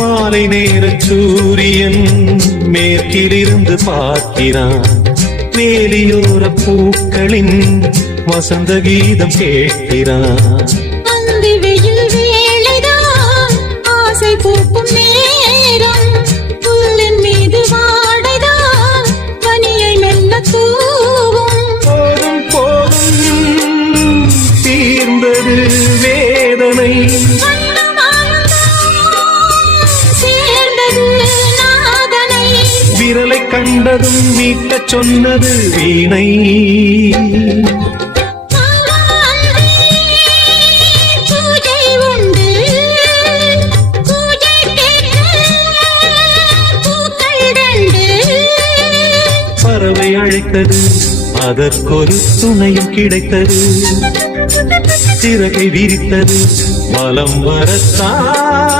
மாலை நேர சூரியன் மேற்கிலிருந்து பார்க்கிறான். வேலியோர பூக்களின் வசந்த கீதம் கேட்கிறான். அந்தி வெயில் வேளைதான் ஆசை பூக்கும் நேரம். புல்லின் மீது வாடைதான் பனியை மெல்ல தூவும். போதும் போதும் தீர்ந்தது வேதனை. விரலை கண்டதும் மீட்டச் சொன்னது வீணை. பறவை அழைத்தது, அதற்கொரு துணையும் கிடைத்தது. சிறகை விரித்தது, வலம் வரத்தான்.